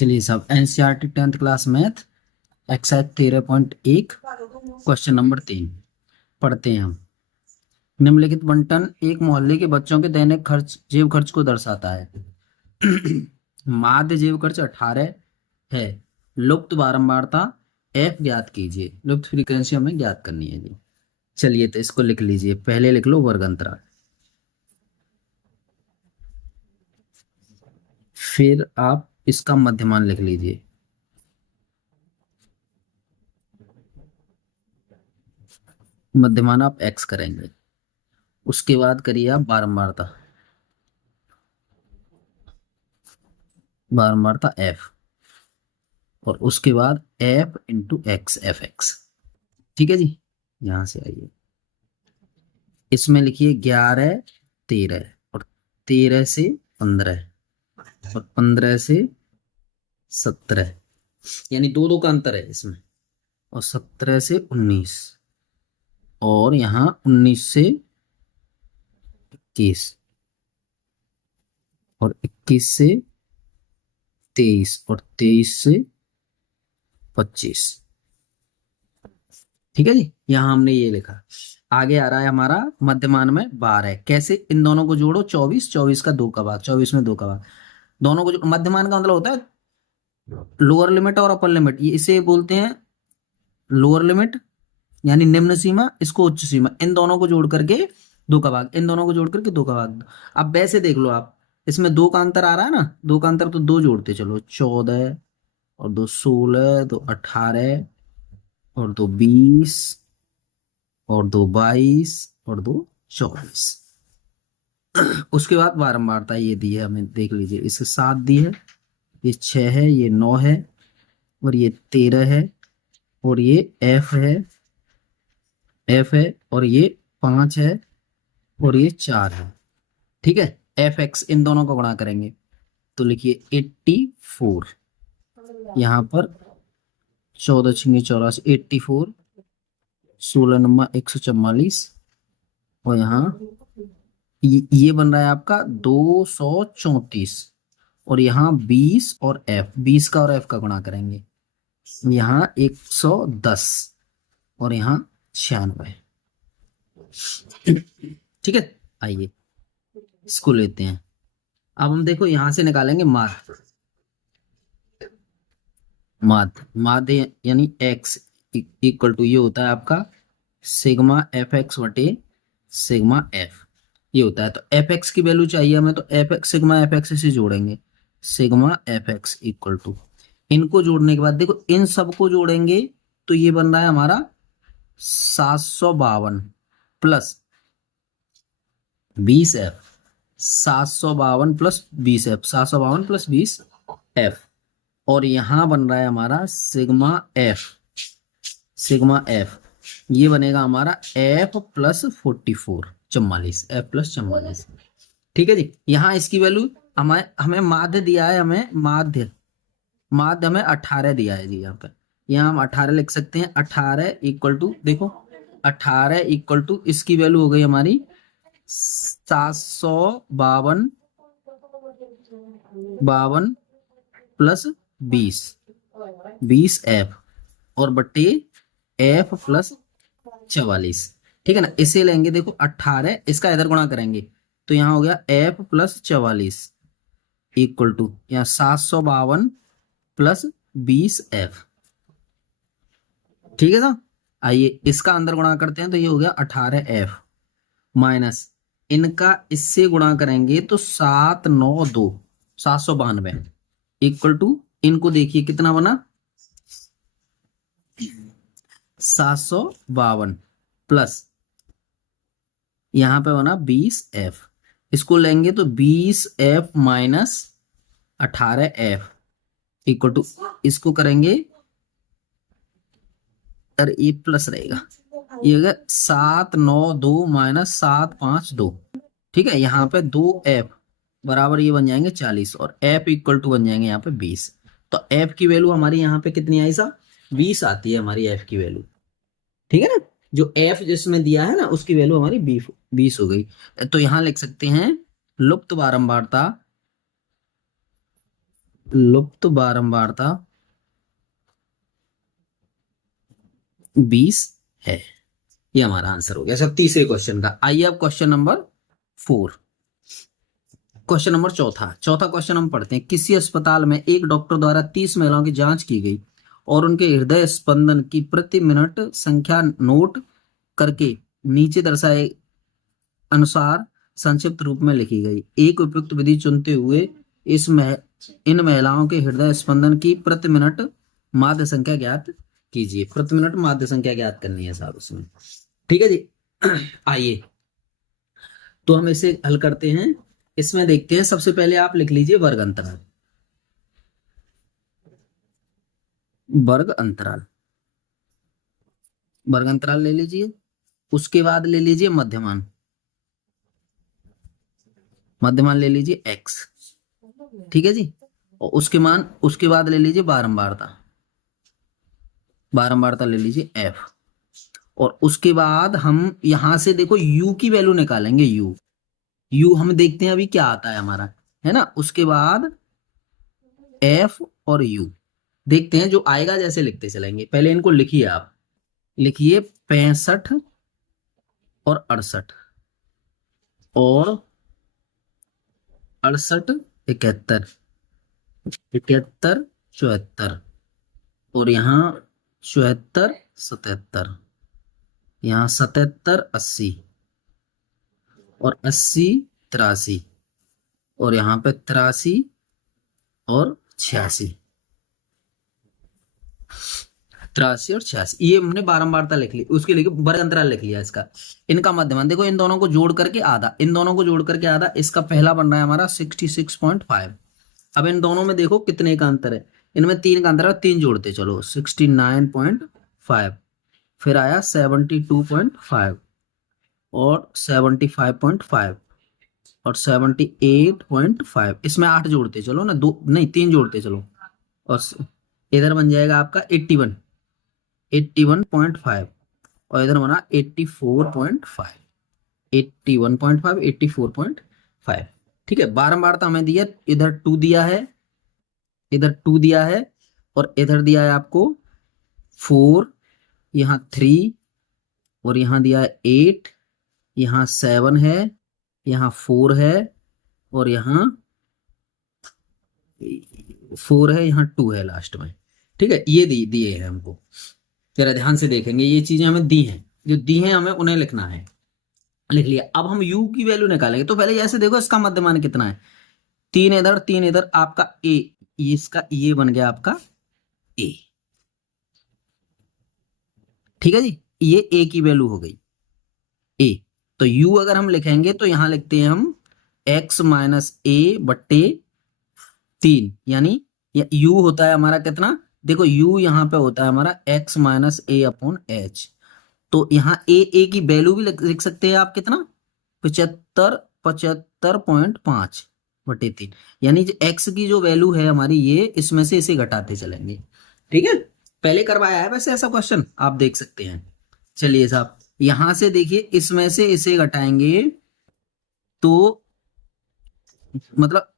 चलिए सब NCERT 10th class math exercise 13.1 question number 3 पढ़ते हैं हम। निम्नलिखित बंटन एक मोहल्ले के बच्चों के दैनिक खर्च जेब खर्च को दर्शाता है। माध्य जेब खर्च 18 है। लुप्त बारंबारता एफ ज्ञात कीजिए। लुप्त फ्रीक्वेंसी हमें ज्ञात करनी है जी। चलिए तो इसको लिख लीजिए, पहले लिख लो वर्ग अंतराल, फिर आप इसका मध्यमान लिख लीजिए। मध्यमान आप एक्स करेंगे, उसके बाद करिए आप बारंबारता, बारंबारता एफ, और उसके बाद F into x, F x. ठीक है जी। यहां से आइए, इसमें लिखिए 11 13 और 13 से 15 और 15 से 17, यानी दो दो का अंतर है इसमें, और 17 से 19 और यहाँ 19 से 21 और 21 से 23 और 23 से 25। ठीक है जी। यहाँ हमने ये लिखा। आगे आ रहा है हमारा मध्यमान में 12। कैसे? इन दोनों को जोड़ो, 24 24 का 2 का भाग, 24 में 2 का भाग, दोनों को मध्यमान का मतलब होता है लोअर लिमिट और अपर लिमिट। ये इसे बोलते हैं लोअर लिमिट यानी निम्न सीमा, इसको उच्च सीमा। इन दोनों को जोड़ करके 2 का भाग, इन दोनों को जोड़ करके 2 का भाग। अब वैसे देख लो आप, इसमें 2 का अंतर आ रहा है ना, 2 का अंतर तो 2 जोड़ते चलो, 14 और 2 16, 2 18 और 2 20 और 2 22 और 2 24। उसके बाद बारंबारता ये दी है हमें, देख लीजिए, इसे 7 दी है, ये 6 है, ये 9 है और ये 13 है और ये एफ है, एफ है और ये 5 है और ये 4 है। ठीक है। एफ एक्स इन दोनों को गुणा करेंगे तो लिखिए 84। यहाँ पर 14 छिंगे 84, 84, 16 नंबर 144 और यहाँ ये बन रहा है आपका 234 और यहाँ 20 और एफ, 20 का और एफ का गुणा करेंगे, यहाँ 110 और यहाँ 96। ठीक है। आइए इसको लेते हैं। अब हम देखो यहां से निकालेंगे माध्य, माध्य माध्य यानी एक्स इक्वल टू ये होता है आपका सिग्मा एफ एक्स बटे सिग्मा एफ, ये होता है। तो एफ एक्स की वैल्यू चाहिए हमें, तो F X sigma F X से जोड़ेंगे, sigma F X equal to, इनको जोड़ने के बाद देखो इन सबको जोड़ेंगे तो ये बन रहा है हमारा 752 plus 20 F, 752 plus 20 F, 752 plus 20 F, और यहां बन रहा है हमारा सिग्मा एफ, सिग्मा एफ ये बनेगा हमारा एफ प्लस 44, 44, एफ प्लस 44। ठीक है जी। यहाँ इसकी वैल्यू हमें हमें माध्य दिया है, हमें माध्य माध्य हमें 18 दिया है जी। यहाँ हम 18 लिख सकते हैं। 18 इक्वल टू, देखो 18 इक्वल टू इसकी वैल्यू हो गई हमारी 752 प्लस 20 एफ और बट्टे एफ प्लस 44। ठीक है ना। इसे लेंगे, देखो 18 इसका इधर गुणा करेंगे तो यहाँ हो गया एफ प्लस 44 इक्वल टू यहाँ 752 प्लस 20 एफ। ठीक है ना। आइए इसका अंदर गुणा करते हैं तो ये हो गया 18 एफ माइनस इनका इससे गुणा करेंगे तो 792 792 इक्वल टू, इनको देखिए कितना बना 752 प्लस यहां पे बना 20 एफ, इसको लेंगे तो 20 F minus 18 F equal to, इसको करेंगे अरे ये प्लस रहेगा, ये होगा 792 माइनस 752। ठीक है। यहाँ पे 2 एफ बराबर ये बन जाएंगे 40 और एफ इक्वल टू बन जाएंगे यहाँ पे 20। तो एफ की वैल्यू हमारी यहाँ पे कितनी आई साहब? 20 आती है हमारी एफ की वैल्यू। ठीक है ना। जो एफ जिसमें दिया है ना उसकी वैल्यू हमारी 20 हो गई। तो यहां लिख सकते हैं लुप्त बारंबारता लुप्त बारंबारता 20 है। ये हमारा आंसर हो गया सब तीसरे क्वेश्चन का। आइए अब क्वेश्चन नंबर 4। क्वेश्चन नंबर चौथा क्वेश्चन हम पढ़ते हैं। किसी अस्पताल में एक डॉक्टर द्वारा 30 महिलाओं की जांच की गई और उनके हृदय स्पंदन की प्रति मिनट संख्या नोट करके नीचे दर्शाए अनुसार संक्षिप्त रूप में लिखी गई। एक उपयुक्त विधि चुनते हुए इन महिलाओं के हृदय स्पंदन की प्रति मिनट माध्य संख्या ज्ञात कीजिए। प्रति मिनट माध्य संख्या ज्ञात करनी है साहब इसमें। ठीक है जी। आइए तो हम इसे हल करते हैं। इसमें देखते हैं, सबसे पहले आप लिख लीजिए वर्ग अंतराल। वर्ग अंतराल, वर्ग अंतराल ले लीजिए। उसके बाद ले लीजिए मध्यमान, मध्यमान ले लीजिए x। ठीक है जी। और उसके बाद ले लीजिए बारंबारता, बारंबारता ले लीजिए f। और उसके बाद हम यहां से देखो u की वैल्यू निकालेंगे। u हम देखते हैं अभी क्या आता है हमारा, है ना। उसके बाद f और u देखते हैं, जो आएगा जैसे लिखते चलेंगे। पहले इनको लिखिए, आप लिखिए 65 और 68 और 68 71 71 74 और यहाँ 74 77, यहाँ 77 80 और 80 83 और यहाँ पे 83 और 86, 83 और 86। ये हमने बारंबारता लिख ली। उसके लिए वर्ग अंतराल लिख लिया इसका। इनका मध्यमान देखो, इन दोनों को जोड़ करके आधा, इन दोनों को जोड़ करके आधा। इसका पहला बन रहा है हमारा 66.5। अब इन दोनों में देखो कितने का अंतर है, इनमें 3 का अंतर है, 3 जोड़ते चलो 69.5, फिर आया 72.5 और 75.5 और 78.5। इसमें 8 जोड़ते चलो ना, 2 नहीं 3 जोड़ते चलो, और इधर बन जाएगा आपका 81.5 और इधर बना 84.5, 81.5 84.5। ठीक है। बारंबारता हमें दिया, इधर 2 दिया है, इधर 2 दिया है और इधर दिया है आपको 4, यहाँ 3 और यहाँ दिया है 8, यहाँ 7 है, यहाँ 4 है और यहाँ 4 है, यहाँ 2 है लास्ट में। ठीक है। ये दिए हैं हमको, जरा ध्यान से देखेंगे। ये चीजें हमें दी हैं, जो दी हैं हमें उन्हें लिखना है। लिख लिया। अब हम u की वैल्यू निकालेंगे। तो पहले जैसे देखो इसका मध्यमान कितना है, 3 इधर 3 इधर, आपका a, इसका ये बन गया आपका a। ठीक है जी। ये a की वैल्यू हो गई a। तो u अगर हम लिखेंगे तो यहां लिखते हैं हम x माइनस a बट्टे 3, यानी u होता है हमारा कितना, देखो u यहाँ पे होता है हमारा x minus a upon h। तो यहाँ a की वैल्यू भी लिख सकते हैं आप कितना, 75.5 बटे 3, यानी जो x की जो वैल्यू है हमारी, ये इसमें से इसे घटाते चलेंगे। ठीक है। पहले करवाया है वैसे ऐसा क्वेश्चन, आप देख सकते हैं। चलिए साहब, यहां से देखिए, इसमें से इसे घटाएंगे तो मतलब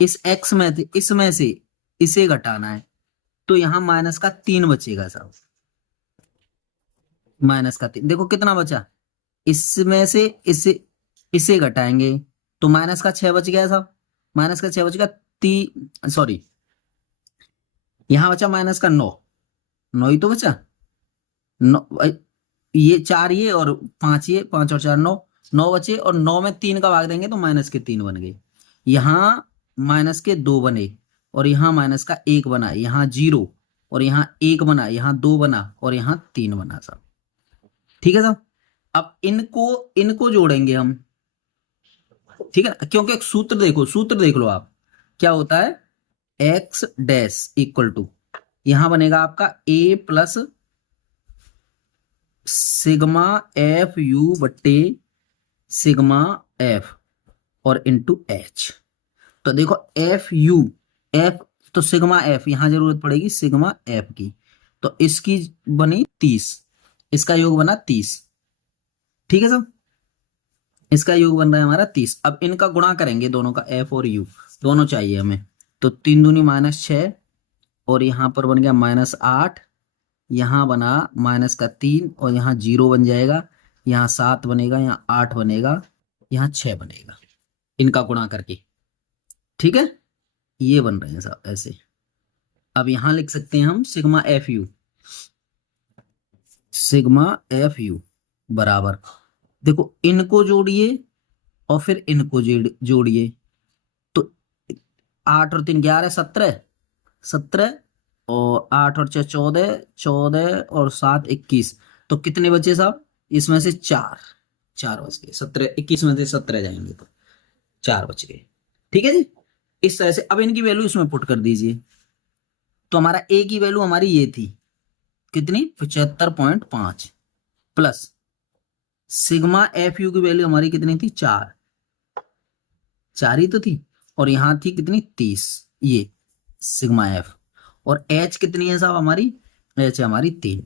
इस x में इसमें से इसे घटाना है, तो यहां माइनस का 3 बचेगा साहब, माइनस का 3। देखो कितना बचा, इसमें से इसे घटाएंगे तो माइनस का 6 बच गया साहब, माइनस का 6 बच गया। सॉरी, यहां बचा माइनस का 9, 9 ही तो बचा, 9 ये 4 ये और 5 ये, 5 और 4 9, 9 बचे और 9 में 3 का भाग देंगे तो माइनस के 3 बन गए। यहाँ माइनस के 2 बने और यहाँ माइनस का 1 बना, यहाँ 0 और यहाँ 1 बना, यहाँ 2 बना और यहाँ 3 बना साहब। ठीक है साहब। अब इनको जोड़ेंगे हम। ठीक है, क्योंकि एक सूत्र देखो, सूत्र देख लो आप, क्या होता है, x डैश इक्वल टू, यहां बनेगा आपका a plus sigma F you बट्टे सिग्मा एफ और इंटू एच। तो देखो एफ यू, एफ तो सिग्मा एफ, यहां जरूरत पड़ेगी सिग्मा एफ की, तो इसकी बनी 30, इसका योग बना 30। ठीक है साहब, इसका योग बन रहा है हमारा 30। अब इनका गुणा करेंगे दोनों का, एफ और यू दोनों चाहिए हमें, तो 3 दूनी -6 और यहाँ पर बन गया -8, यहाँ बना -3 और यहाँ 0 बन जाएगा, यहाँ 7 बनेगा, यहाँ 8 बनेगा, यहाँ 6 बनेगा इनका गुणा करके। ठीक है, ये बन रहे हैं साहब ऐसे। अब यहाँ लिख सकते हैं हम sigma F you, sigma F you बराबर, देखो इनको जोड़िए और फिर इनको जोड़िए, तो 8 और 3 11 17, 17 और 8 और 6 14, 14 और 7 21, तो कितने बचे साहब, इसमें से 4 बच गए, 17 21 में से 17 जाएंगे तो 4 बच गए। ठीक है जी, इस तरह से अब इनकी वैल्यू इसमें पुट कर दीजिए, तो हमारा ए की वैल्यू हमारी ये थी कितनी 75.5 प्लस सिग्मा एफ यू की वैल्यू हमारी कितनी थी 4 ही तो थी, और यहां थी कितनी 30, ये सिग्मा एफ, और एच कितनी है साहब हमारी, एच है हमारी 3।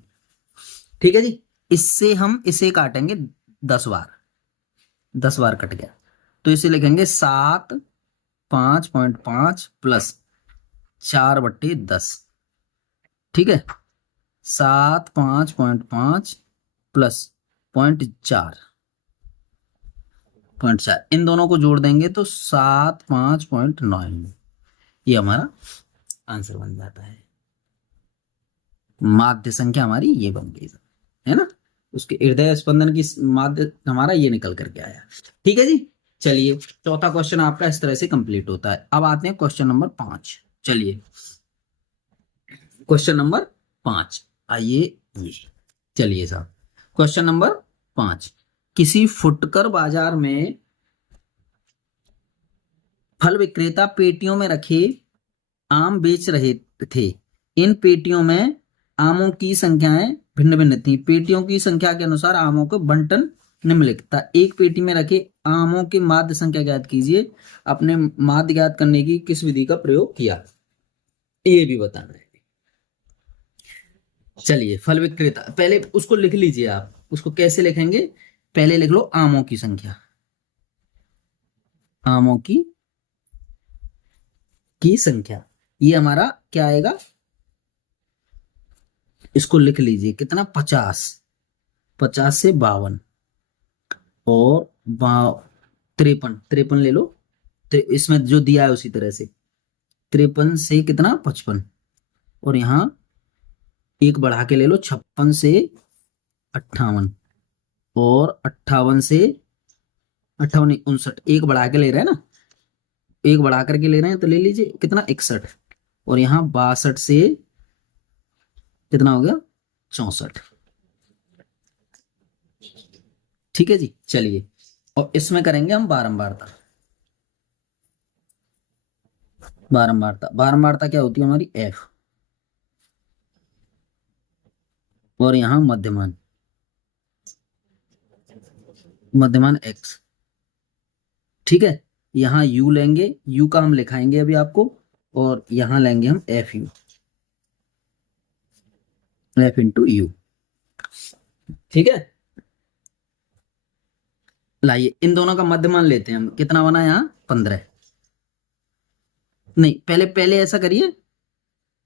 ठीक है जी, इससे हम इसे काटेंगे 10 बार, 10 बार कट गया, तो इसे लिखेंगे 7 5.5 प्लस 4/10। ठीक है, 7 5.5 प्लस 0.4, इन दोनों को जोड़ देंगे तो 7 5.9, ये हमारा आंसर बन जाता है। माध्य संख्या हमारी ये बन गई है ना, उसके हृदय स्पंदन की माध्य हमारा ये निकल करके आया। ठीक है जी, चलिए चौथा क्वेश्चन आपका इस तरह से कंप्लीट होता है। अब आते हैं क्वेश्चन नंबर 5। चलिए क्वेश्चन नंबर 5 आइए, ये चलिए साहब क्वेश्चन नंबर 5, किसी फुटकर बाजार में फल विक्रेता पेटियों में रखे आम बेच रहे थे। इन पेटियों में आमों की संख्याएं भिन्न भिन्न थी। पेटियों की संख्या के अनुसार आमों को बंटन निम्नलिखित था। एक पेटी में रखे आमों की माध्य संख्या ज्ञात कीजिए। अपने माध्य ज्ञात करने की किस विधि का प्रयोग किया, ये भी बताना है। चलिए फल विक्रेता, पहले उसको लिख लीजिए आप, उसको कैसे लिखेंगे, पहले लिख लो आमों की संख्या, आमों की संख्या, ये हमारा क्या आएगा, इसको लिख लीजिए कितना 50, 50 से 52 और 53 ले लो, इसमें जो दिया है उसी तरह से 53 से कितना 55, और यहां एक बढ़ा के ले लो 56 से 58 और 58 से 58 59, एक बढ़ा के ले रहे हैं ना, एक बढ़ा करके ले रहे हैं तो ले लीजिए कितना 61, और यहाँ 62 से कितना हो गया 64। ठीक है जी, चलिए और इसमें करेंगे हम बारंबारता। बारंबारता क्या होती है हमारी एफ, और यहां मध्यमान एक्स। ठीक है, यहां u लेंगे, u का हम लिखाएंगे अभी आपको, और यहां लेंगे हम F you, F into you. ठीक है, लाइए इन दोनों का मध्यमान लेते हैं हम, कितना बना यहाँ 15, नहीं पहले ऐसा करिए,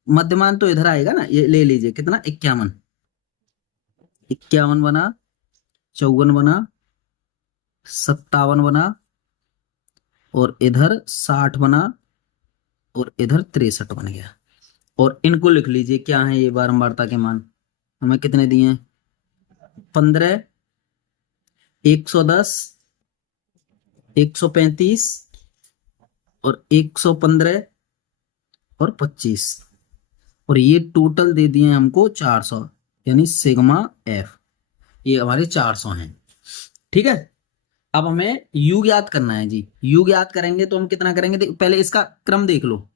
मध्यमान तो इधर आएगा ना, ये ले लीजिए कितना 51, 51 बना, 54 बना, 57 बना, और इधर 60 बना, और इधर 63 बन गया, और इनको लिख लीजिए क्या है ये बारंबारता के मान, हमें कितने दिए हैं 15, 110, 135 और 115 और 25, और ये टोटल दे दिए हमको 400, यानी सिग्मा एफ ये हमारे 400 हैं। ठीक है, अब हमें u ज्ञात करना है जी। u ज्ञात करेंगे तो हम कितना करेंगे, पहले इसका क्रम देख लो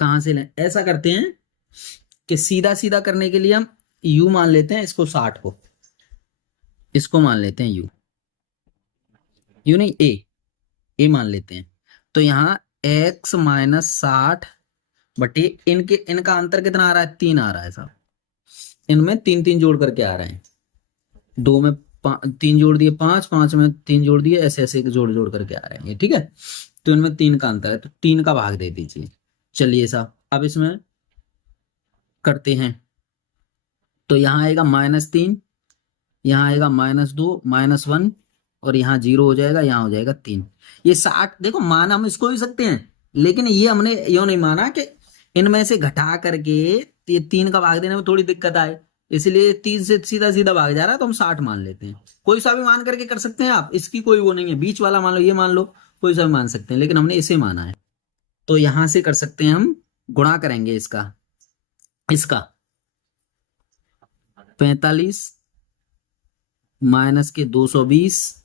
कहां से लें। ऐसा करते हैं कि सीधा सीधा करने के लिए हम u मान लेते हैं, इसको 60 को, इसको मान लेते हैं u नहीं a मान लेते हैं, तो यहाँ x माइनस 60 बटे इनका अंतर कितना आ रहा है 3 आ रहा है साहब, इनमें 3 जोड़ करके आ रहे हैं, 2 में 3 जोड़ दिए 5, 5 में 3 जोड़ दिए, ऐसे ऐसे जोड़ करके आ रहे हैं। ठीक है, तो इनमें 3 का अंतर है, तो 3 का भाग दे दीजिए। चलिए साहब, अब इसमें करते हैं। तो यहाँ आएगा -3, यहाँ आएगा -2, -1, और यहाँ 0 हो जाएगा, यहाँ हो जाएगा 3। ये 60, देखो मान हम इसको भी सकते हैं, लेकिन ये हमने यो नहीं माना कि इनमें से घटा करके ये 3 का भाग देने में थोड़ी दिक्कत आए, इसलिए 3 से सीधा सीधा भाग जा रहा है, तो हम 60 मान लेते हैं। कोई सा भी मान करके कर सकते हैं आप, इसकी कोई वो नहीं है, बीच वाला मान लो, ये मान लो, कोई सा भी मान सकते हैं, लेकिन हमने इसे माना है। तो यहां से कर सकते हैं हम, गुणा करेंगे इसका 45 -220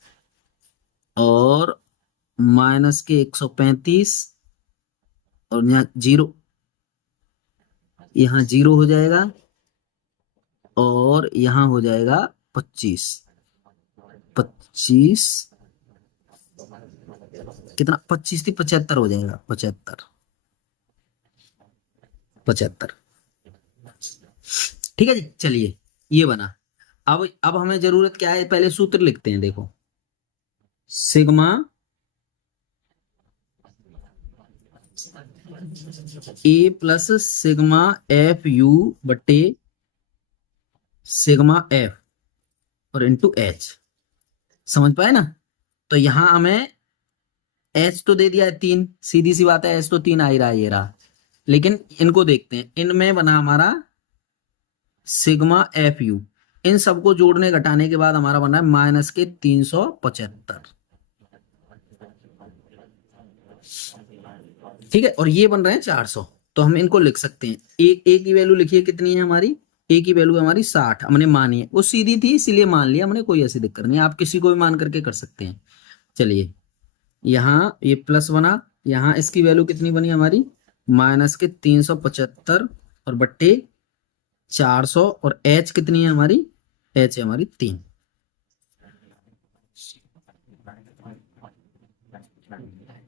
और -135, और यहाँ 0, यहाँ 0 हो जाएगा, और यहाँ हो जाएगा 25 कितना, 25 थी 75 हो जाएगा, 75। ठीक है जी। चलिए ये बना। अब हमें जरूरत क्या है, पहले सूत्र लिखते हैं, देखो sigma A plus sigma F you बटे सिग्मा एफ और इंटू एच। समझ पाए ना? तो यहां हमें एच तो दे दिया है 3, सीधी सी बात है, एच तो 3 आ ही रहा है, ये रहा। लेकिन इनको देखते हैं, इनमें बना हमारा सिग्मा एफ यू, इन सबको जोड़ने घटाने के बाद हमारा बना है -375। ठीक है, और ये बन रहे हैं 400। तो हम इनको लिख सकते हैं, ए की वैल्यू लिखिए कितनी है हमारी, ए की वैल्यू हमारी 60 हमने मानी है, वो सीधी थी इसीलिए मान लिया हमने, कोई ऐसी दिक्कत नहीं, आप किसी को भी मान करके कर सकते हैं। चलिए यहाँ ये प्लस बना, यहाँ इसकी वैल्यू कितनी बनी हमारी -375 और बट्टे 400, और एच कितनी है हमारी, एच है हमारी 3।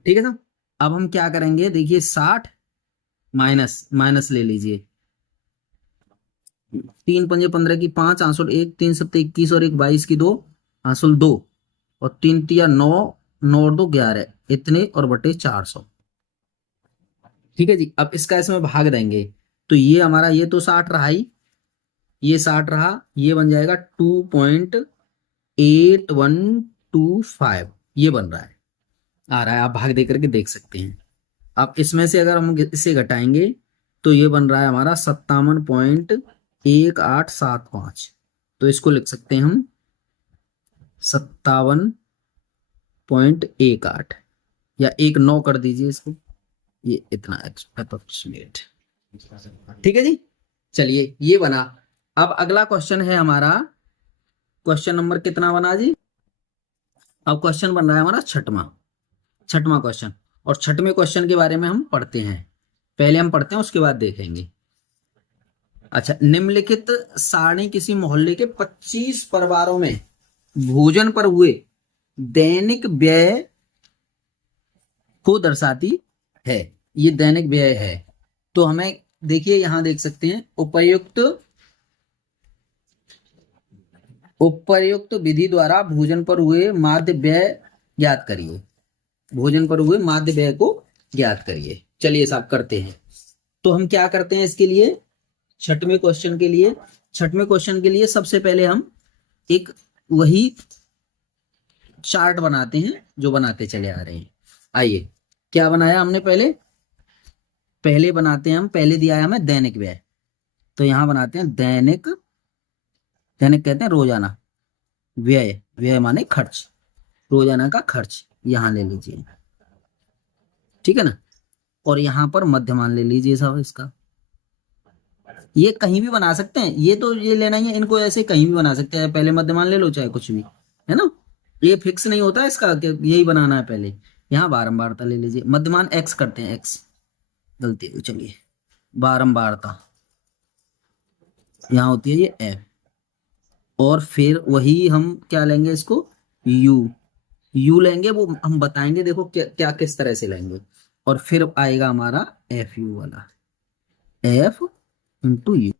ठीक है ना? अब हम क्या करेंगे, देखिए 60 माइनस ले लीजिए, 3 पंजे 15 की 5, आंसुल 1, 3 सत्ते 21 और 1 22 की 2, आंसुल 2, और 3 तिया 9, 9 और 2 11, इतने और बटे 400। ठीक है जी। अब इसका इसमें भाग देंगे, तो ये हमारा, ये तो 60 रहा ही, ये 60 रहा, ये बन जाएगा 2.8125, ये बन रहा है, आ रहा है, आप भाग दे करके देख सकते हैं। अब इसमें से अगर हम इसे घटाएंगे तो ये बन रहा है हमारा 57.1875, तो इसको लिख सकते हैं हम 57.18, या 19 कर दीजिए इसको, ये इतना अप्रोक्सीमेट। ठीक है जी। चलिए ये बना। अब अगला क्वेश्चन है हमारा, क्वेश्चन नंबर कितना बना जी, अब क्वेश्चन बन रहा है हमारा छठवां क्वेश्चन, और छठवें क्वेश्चन के बारे में हम पढ़ते हैं, पहले हम पढ़ते हैं उसके बाद देखेंगे। अच्छा, निम्नलिखित सारणी किसी मोहल्ले के 25 परिवारों में भोजन पर हुए दैनिक व्यय को दर्शाती है, ये दैनिक व्यय है। तो हमें देखिए यहां देख सकते हैं, उपर्युक्त विधि द्वारा भोजन पर हुए माध्य व्यय ज्ञात करिए, भोजन पर हुए माध्य व्यय को ज्ञात करिए। चलिए साहब करते हैं। तो हम क्या करते हैं इसके लिए, छठवें क्वेश्चन के लिए सबसे पहले हम एक वही चार्ट बनाते हैं जो बनाते चले आ रहे हैं। आइए, क्या बनाया हमने, पहले बनाते हैं हम, पहले दिया है हमें दैनिक व्यय, तो यहां बनाते हैं दैनिक कहते हैं रोजाना, व्यय माने खर्च, रोजाना का खर्च यहां ले लीजिए। ठीक है ना? और यहां पर मध्यमान ले लीजिए साहब इसका, ये कहीं भी बना सकते हैं, ये तो ये लेना ही है, इनको ऐसे कहीं भी बना सकते हैं, पहले मध्यमान ले लो चाहे कुछ भी, है ना, ये फिक्स नहीं होता इसका कि यही बनाना है पहले। यहाँ बारंबारता ले लीजिए, मध्यमान एक्स करते हैं, एक्स गलती है, चलिए बारंबारता यहाँ होती है ये एफ, और फिर वही हम क्या लेंगे इसको, यू लेंगे, वो हम बताएंगे, देखो क्या किस तरह से लेंगे, और फिर आएगा हमारा एफ यू वाला, एफ इंटू यू,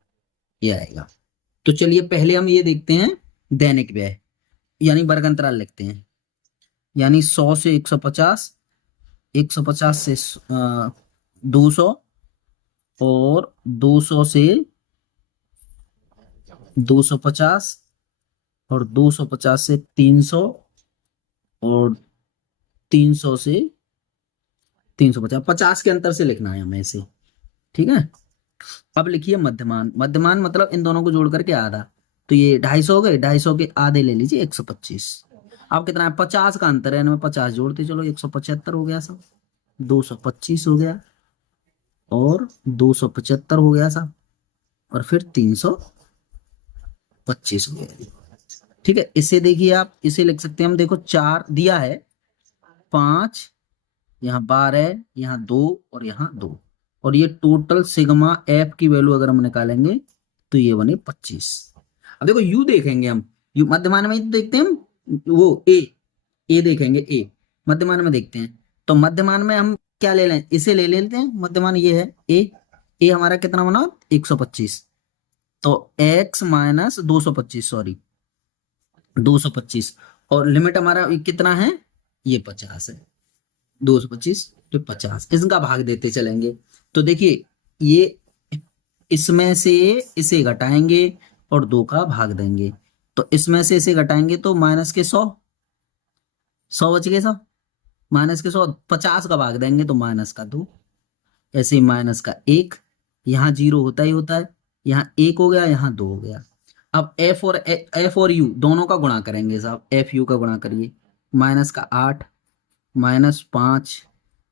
ये आएगा। तो चलिए पहले हम ये देखते हैं दैनिक व्यय, यानी वर्ग अंतराल लिखते हैं, यानी 100 से 150 150 से 200, और 200 से 250, और 250 से 300, और 300 से 350, 50 के अंतर से लिखना है हमें इसे। ठीक है, अब लिखिए मध्यमान। मध्यमान मतलब इन दोनों को जोड़ करके आधा, तो ये 250 हो गए, 250 के आधे ले लीजिए 125। अब कितना है, 50 का अंतर है, इनमें 50 जोड़ते चलो, 175 हो गया सब, 225 हो गया, और 275 हो गया सब, और फिर 325 हो गया। ठीक है, इसे देखिए आप, इसे लिख सकते हैं हम, देखो 4 दिया है, 5, यहाँ 12, यहाँ 2, और यहाँ 2, और ये टोटल सिग्मा एफ की वैल्यू अगर हम निकालेंगे तो ये बने 25। अब देखो यू देखेंगे हम, यू मध्यमान में तो देखते हैं हम, वो ए देखेंगे, ए मध्यमान में देखते हैं, तो मध्यमान में हम क्या ले लें, इसे ले लेते हैं, मध्यमान ये है ए हमारा कितना बना 125, तो x माइनस 225, सॉरी 225, और लिमिट हमारा कितना है, ये 50 है, 225 तो 50, इसका भाग देते चलेंगे। तो देखिए ये इसमें से इसे घटाएंगे और 2 का भाग देंगे, तो इसमें से इसे घटाएंगे तो माइनस के 100, 100 बच गए सब, माइनस के 100, 50 का भाग देंगे तो माइनस का 2, ऐसे ही माइनस का 1, यहाँ 0 होता ही होता है, यहाँ 1 हो गया, यहाँ 2 हो गया। अब एफ और यू दोनों का गुणा करेंगे साहब, एफ यू का गुणा करिए, माइनस का 8, माइनस 5,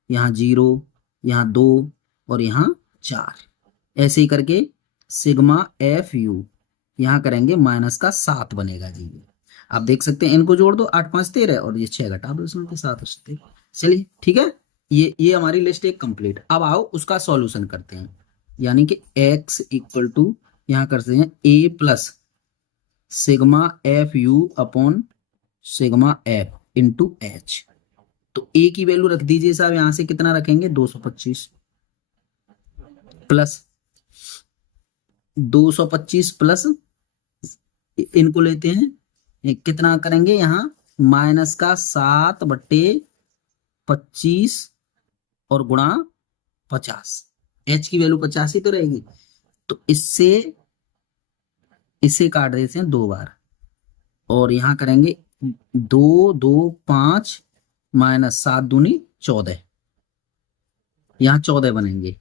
यहाँ 0, यहाँ 2, और यहाँ 4, ऐसे ही करके सिग्मा एफ यू यहाँ करेंगे माइनस का 7 बनेगा जी। आप देख सकते हैं, इनको जोड़ दो, 8 5 13, और ये 6 घटा दो इसमें के 7 बचते। चलिए ठीक है, ये हमारी लिस्ट एक कंप्लीट। अब आओ उसका सॉल्यूशन करते हैं, यानी कि x इक्वल टू यहाँ करते हैं a plus sigma F you upon sigma F into H. तो a की वैल्यू रख दीजिए साहब, यहां से कितना रखेंगे 225, प्लस 225 प्लस इनको लेते हैं, कितना करेंगे यहाँ माइनस का 7/25 और गुणा 50, h की वैल्यू 50 ही तो रहेगी, तो इससे इसे काट देते हैं 2 बार, और यहां करेंगे 2 2 5 माइनस 7 दूनी 14, यहाँ 14 बनेंगे।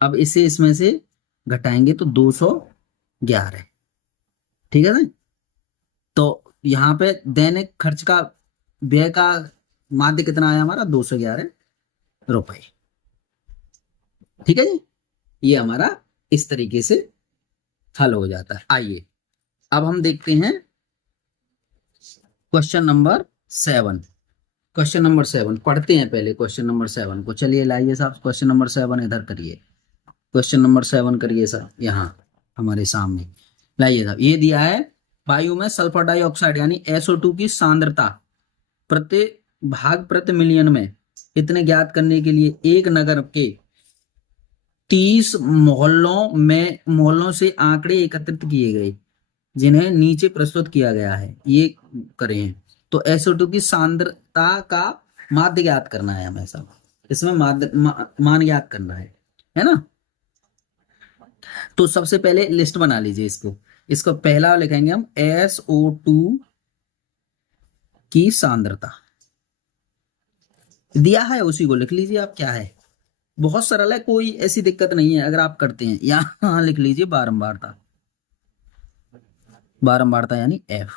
अब इसे इसमें से घटाएंगे तो 211, ठीक है ना। तो यहाँ पे दैनिक खर्च का व्यय का माध्य कितना आया हमारा 211 रुपए। ठीक है जी, ये हमारा इस तरीके से हल हो जाता है। आइए अब हम देखते हैं क्वेश्चन नंबर 7। क्वेश्चन नंबर 7 पढ़ते हैं पहले क्वेश्चन नंबर 7 को। चलिए लाइए साहब, क्वेश्चन नंबर 7 इधर करिए, क्वेश्चन नंबर 7 करिए साहब, यहाँ हमारे सामने लाइए साहब। ये दिया है वायु में सल्फर डाइऑक्साइड यानी SO2 की सांद्रता प्रति भाग प्रति मिलियन में इतने ज्ञात करने के लिए एक नगर के 30 मोहल्लों से आंकड़े एकत्रित किए गए जिन्हें नीचे प्रस्तुत किया गया है, ये करें। तो SO2 की सांद्रता का माध्य ज्ञात करना है हमें सब, इसमें मान ज्ञात करना है ना। तो सबसे पहले लिस्ट बना लीजिए इसको पहला लिखेंगे हम SO2 की सांद्रता दिया है, उसी को लिख लीजिए आप, क्या है बहुत सरल है, कोई ऐसी दिक्कत नहीं है अगर आप करते हैं। यहां लिख लीजिए बारंबारता, बारंबारता यानी F,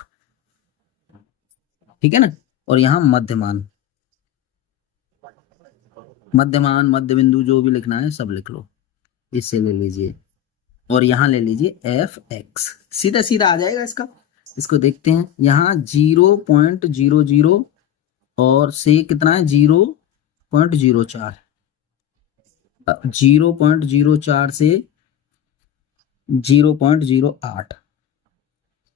ठीक है ना। और यहां मध्यमान, मध्यमान मध्य बिंदु जो भी लिखना है सब लिख लो, इससे ले लीजिए, और यहां ले लीजिए Fx, सीधा सीधा आ जाएगा इसका। इसको देखते हैं, यहाँ 0.00 और से कितना है 0.04, 0.04 से 0.08,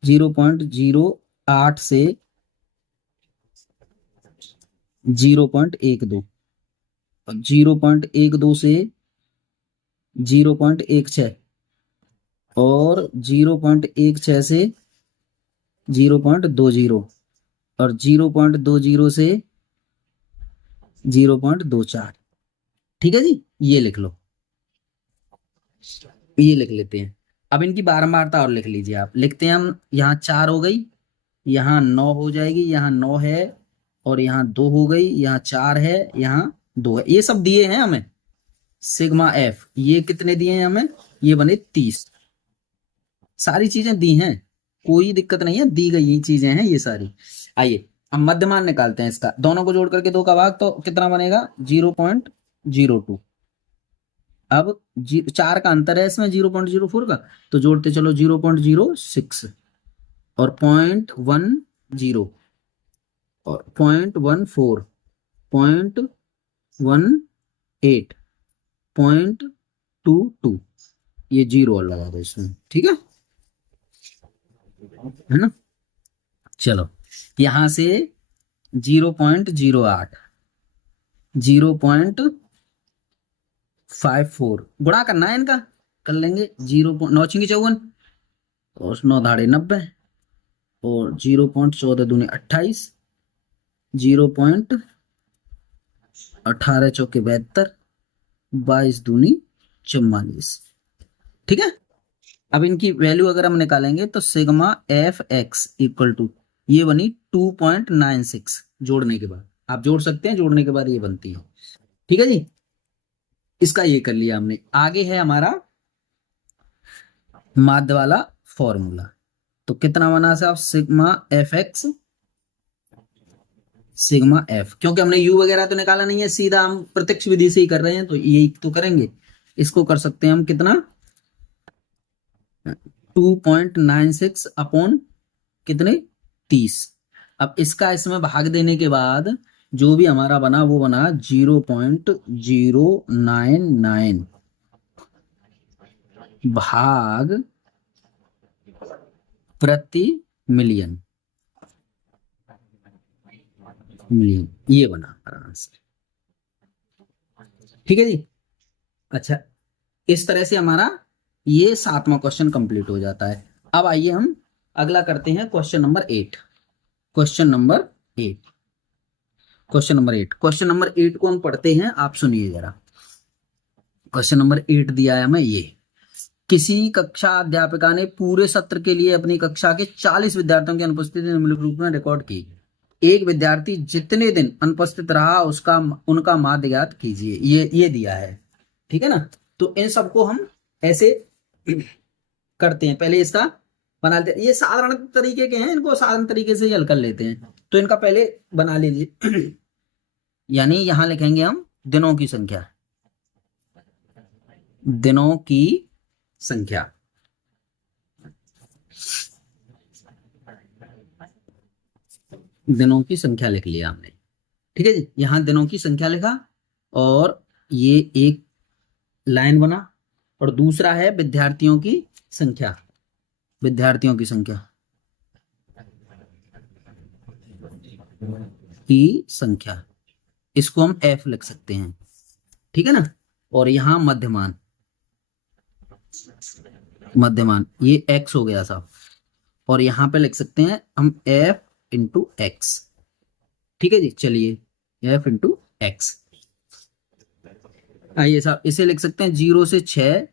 0.08 से 0.12, 0.12 से 0.16, और 0.16 से 0.20, और 0.20 से 0.24। ठीक है जी, ये लिख लो, ये लिख लेते हैं। अब इनकी बारंबारता और लिख लीजिए आप। लिखते हैं हम, यहाँ 4 हो गई, यहाँ 9 हो जाएगी, यहाँ 9 है, और यहाँ 2 हो गई, यहाँ 4 है, यहाँ 2 है। ये सब दिए हैं हमें सिग्मा एफ। ये कितने दिए हैं हमें? ये बने 30। सारी चीजें दी हैं, कोई दिक्कत नहीं है, दी गई चीजें हैं ये सारी। आइए अब मध्यमान निकालते हैं इसका। दोनों को जोड़ करके 2 का भाग तो कितना बनेगा? 0.02। अब 4 का अंतर है इसमें 0.04 का, तो जोड़ते चलो 0.06 और 0.10 और 0.14, 0.18, 0.22। ये 0 और लगा दो इसमें, ठीक है ना। चलो यहां से 0.08, 0.54 गुणा करना है इनका, कर लेंगे। 0.9 और 9 धाड़े 90 और 0.14 दूनी 28, 0.18 चौके 72, 22 दूनी 44। ठीक है। अब इनकी वैल्यू अगर हम निकालेंगे तो sigma F X equal to, ये बनी 2.96 जोड़ने के बाद। आप जोड़ सकते हैं, जोड़ने के बाद ये बनती है। ठीक है जी, इसका ये कर लिया हमने। आगे है हमारा माध्य वाला फॉर्मूला। तो कितना बना साहब? Sigma F X, sigma F, क्योंकि हमने यू वगैरह तो निकाला नहीं है, सीधा हम प्रत्यक्ष विधि से ही कर रहे हैं, तो यही तो करेंगे। इसको कर सकते हैं हम कितना? 2.96 अपॉन कितने? 30। अब इसका इसमें भाग देने के बाद जो भी हमारा बना वो बना 0.099 भाग प्रति मिलियन, ये बना आंसर। ठीक है जी। अच्छा, इस तरह से हमारा ये 7वां क्वेश्चन कंप्लीट हो जाता है। अब आइए हम अगला करते हैं, question number 8। Question number 8 question number 8 को हम पढ़ते हैं, आप सुनिए जरा। क्वेश्चन नंबर 8 दिया है हमें ये। किसी कक्षा अध्यापिका ने पूरे सत्र के लिए अपनी कक्षा के 40 विद्यार्थियों की अनुपस्थिति निम्नलिखित रूप में रिकॉर्ड की। एक विद्यार्थी जितने दिन अनुपस्थित रहा उसका उनका माध्य ज्ञात कीजिए। ये दिया है, ठीक है ना। तो इन सबको हम ऐसे करते हैं। पहले इसका बना लेते हैं, ये साधारण तरीके के हैं, इनको साधारण तरीके से हल कर लेते हैं। तो इनका पहले बना लीजिए। यानी यहां लिखेंगे हम दिनों की संख्या, दिनों की संख्या। दिनों की संख्या लिख लिया हमने, ठीक है जी। यहां दिनों की संख्या लिखा और ये एक लाइन बना, और दूसरा है विद्यार्थियों की संख्या, विद्यार्थियों की संख्या की संख्या, इसको हम एफ लिख सकते हैं, ठीक है ना। और यहां मध्यमान, मध्यमान ये एक्स हो गया साहब, और यहां पे लिख सकते हैं हम एफ इंटू एक्स। ठीक है जी, चलिए एफ इंटू एक्स। आइए साहब, इसे लिख सकते हैं 0 से 6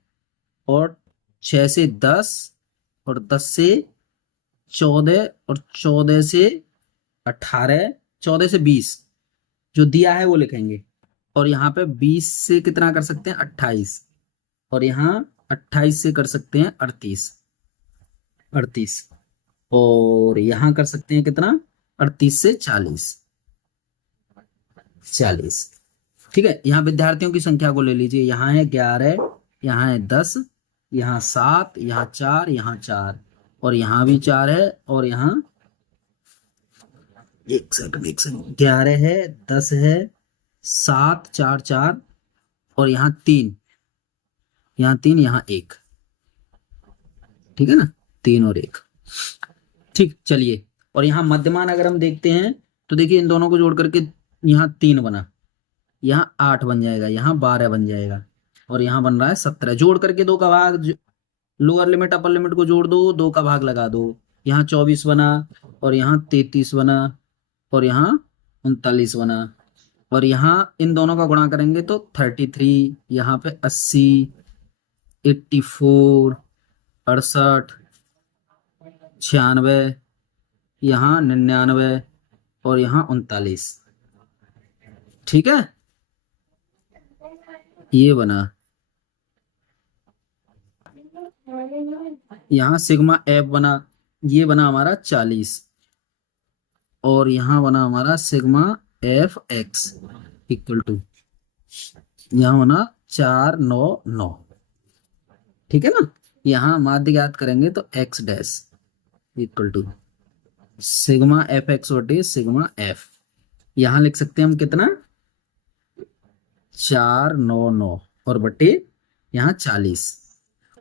और 6 से 10 और 10 से 14 और 14 से 18, 14 से 20 जो दिया है वो लिखेंगे। और यहाँ पे 20 से कितना कर सकते हैं? 28, और यहाँ 28 से कर सकते हैं 38, 38, और यहाँ कर सकते हैं कितना? 38 से 40, 40। ठीक है। यहाँ विद्यार्थियों की संख्या को ले लीजिए। यहाँ है 11, यहाँ है 10, यहाँ 7, यहाँ 4, यहाँ 4, और यहाँ भी 4 है, और यहाँ एक सेकंड 11 है, 10 है, 7, 4, 4, और यहाँ 3, यहाँ 3, यहाँ 1। ठीक है ना, 3 और 1। ठीक, चलिए। और यहाँ मध्यमान अगर हम देखते हैं तो देखिए इन दोनों को जोड़ करके यहाँ 3 बना, यहाँ 8 बन जाएगा, यहाँ 12 बन जाएगा, और यहाँ बन रहा है 17। जोड़ करके 2 का भाग, लोअर लिमिट अपर लिमिट को जोड़ दो, 2 का भाग लगा दो। यहाँ 24 बना, और यहाँ 33 बना, और यहाँ 39 बना, और यहाँ इन दोनों का गुणा करेंगे तो 33, यहाँ पे 80, 84, 68, 96, यहाँ 99 और यहाँ 39। ठीक है, ये बना। यहाँ सिग्मा एफ बना, ये बना हमारा 40 और यहाँ बना हमारा sigma F X equal to, यहाँ बना 499। ठीक है ना, यहाँ माध्य ज्ञात करेंगे तो X dash equal to sigma F X बटे सिग्मा एफ। यहाँ लिख सकते हैं हम कितना, 499 और बटे यहाँ 40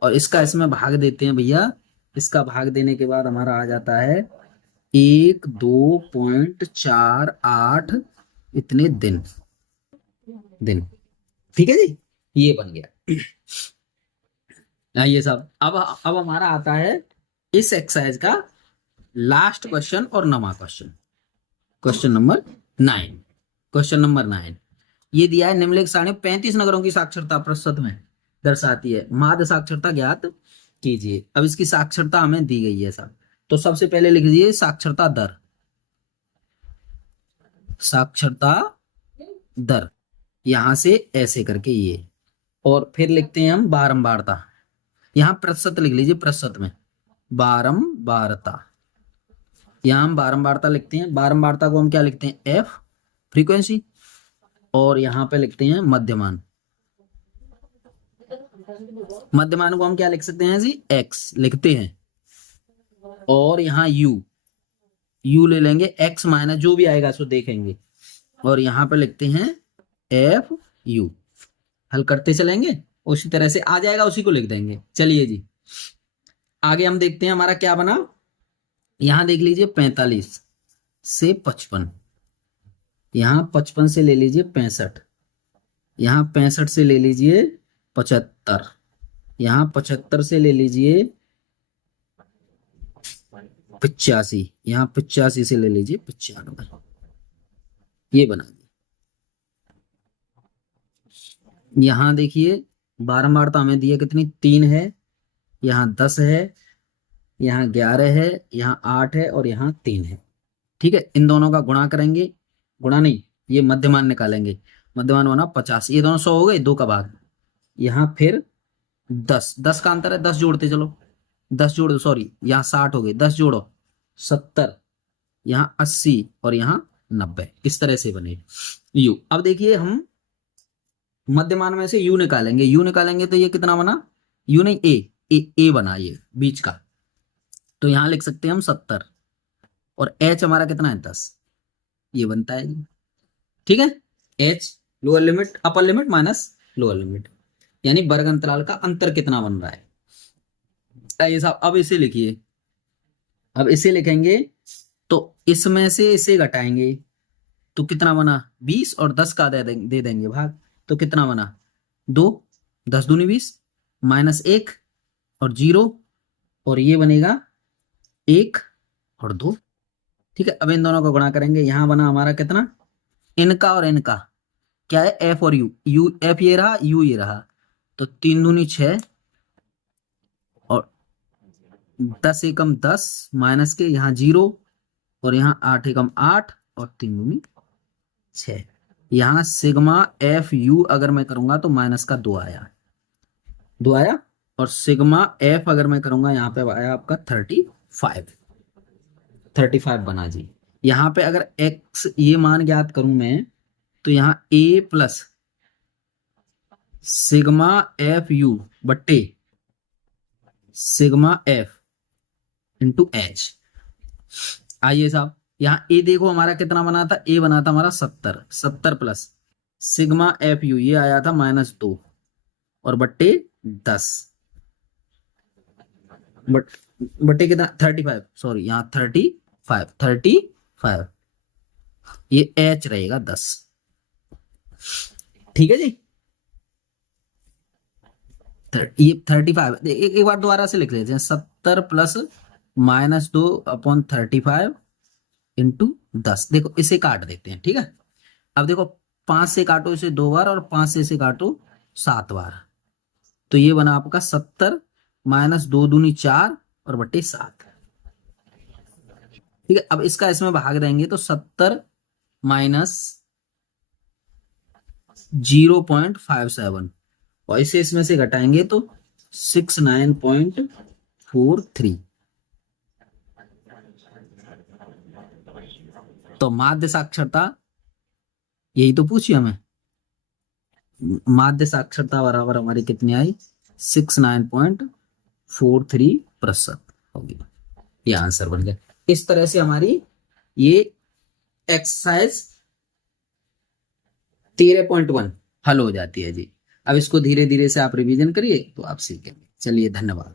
और इसका इसमें भाग देते हैं भैया। इसका भाग देने के बाद हमारा आ जाता है 12.48 इतने दिन। ठीक है जी, ये बन गया। ये सब अब हमारा आता है इस एक्सरसाइज का लास्ट क्वेश्चन और नवा question, question number 9। Question number 9 ये दिया है, निम्नलिखित सारणी 35 नगरों की साक्षरता प्रतिशत में दर्शाती है, माध्य साक्षरता ज्ञात कीजिए। अब इसकी साक्षरता हमें दी गई है साहब, तो सबसे पहले लिख दीजिए साक्षरता दर, साक्षरता दर यहां से ऐसे करके ये, और फिर लिखते हैं हम बारंबारता, यहां प्रतिशत लिख लीजिए, प्रतिशत में बारंबारता, यहां हम बारंबारता लिखते हैं। बारंबारता को हम क्या लिखते हैं, एफ फ्रीक्वेंसी, और यहां पे लिखते हैं मध्यमान, मध्यमान को हम क्या लिख सकते हैं जी, एक्स लिखते हैं, और यहाँ यू ले लेंगे, एक्स माइनस जो भी आएगा सो देखेंगे, और यहाँ पे लिखते हैं एफ यू। हल करते चलेंगे, उसी तरह से आ जाएगा, उसी को लिख देंगे। चलिए जी आगे हम देखते हैं हमारा क्या बना। यहां देख लीजिए 45 से 55, यहां 55 से ले लीजिए 65, यहां 65 से ले लीजिए 75, यहां 75 से ले लीजिए 85, यहां 85 से ले लीजिए 95। ये बना दिया। यहां देखिए बारंबारता हमें दिया कितनी, 3 है, यहां 10 है, यहाँ 11 है, यहाँ 8 है और यहाँ 3 है। ठीक है, इन दोनों का गुणा करेंगे, गुणा नहीं ये मध्यमान निकालेंगे, मध्यमान बना 50, ये दोनों 100 हो गए, 2 का भाग, यहाँ फिर 10 का अंतर है, 10 जोड़ते चलो, 10 जोड़ दो, सॉरी यहाँ 60 हो गए, 10 जोड़ो 70, यहाँ 80 और यहाँ 90, इस तरह से बने यू। अब देखिए हम मध्यमान में से यू निकालेंगे, यू निकालेंगे तो ये कितना बना, यू नहीं ए बना, ये बीच का, तो यहां लिख सकते हैं हम 70, और एच हमारा कितना है 10, ये बनता है। ठीक है, H lower limit upper limit minus lower limit, यानी वर्ग अंतराल का अंतर कितना बन रहा है। ये साहब अब इसे लिखिए, अब इसे लिखेंगे तो इसमें से इसे घटाएंगे तो कितना बना 20 और 10 का दे देंगे भाग, तो कितना बना 2, 10 दूनी 20 माइनस 1 और 0, और ये बनेगा 1 और 2। ठीक है, अब इन दोनों को गुणा करेंगे, यहां बना हमारा कितना, इनका और इनका क्या है, एफ और यू एफ ये रहा, यू ये रहा, तो 3 दूनी 6 और 10 एकम 10 माइनस के यहाँ 0 और यहाँ 8 एकम 8 और 3 दूनी 6, यहाँ सिग्मा एफ यू अगर मैं करूंगा तो माइनस का 2 आया, 2 आया, और सिग्मा एफ अगर मैं करूंगा यहाँ पे आया आपका 35 बना जी। यहाँ पे अगर x ये मान ज्ञात करूं मैं तो यहाँ a plus sigma F you बट्टे सिग्मा एफ इंटू एच। आइए साहब यहाँ a देखो हमारा कितना बना था, a बना था हमारा 70 प्लस सिग्मा एफ यू ये आया था -2 और बट्टे 10 बट्टे कितना 35, सॉरी यहाँ 35 ये एच रहेगा 10। ठीक है जी, ये 35 एक बार दोबारा से लिख लेते हैं, 70 प्लस -2 अपॉन 35 इंटू 10। देखो इसे काट देते हैं। ठीक है, अब देखो 5 से काटो इसे 2 बार और 5 से इसे काटो 7 बार, तो ये बना आपका 70 माइनस 2 दूनी 4 और बट्टे 7। ठीक है, अब इसका इसमें भाग देंगे तो 70 माइनस 0.57 और इसे इसमें से घटाएंगे तो 69.43। तो माध्य साक्षरता यही तो पूछी हमें, माध्य साक्षरता बराबर हमारी कितनी आई 69.43% होगी। ये आंसर बन गया। इस तरह से हमारी ये एक्सरसाइज 13.1 हल हो जाती है जी। अब इसको धीरे धीरे से आप रिवीजन करिए तो आप सीखेंगे। चलिए धन्यवाद।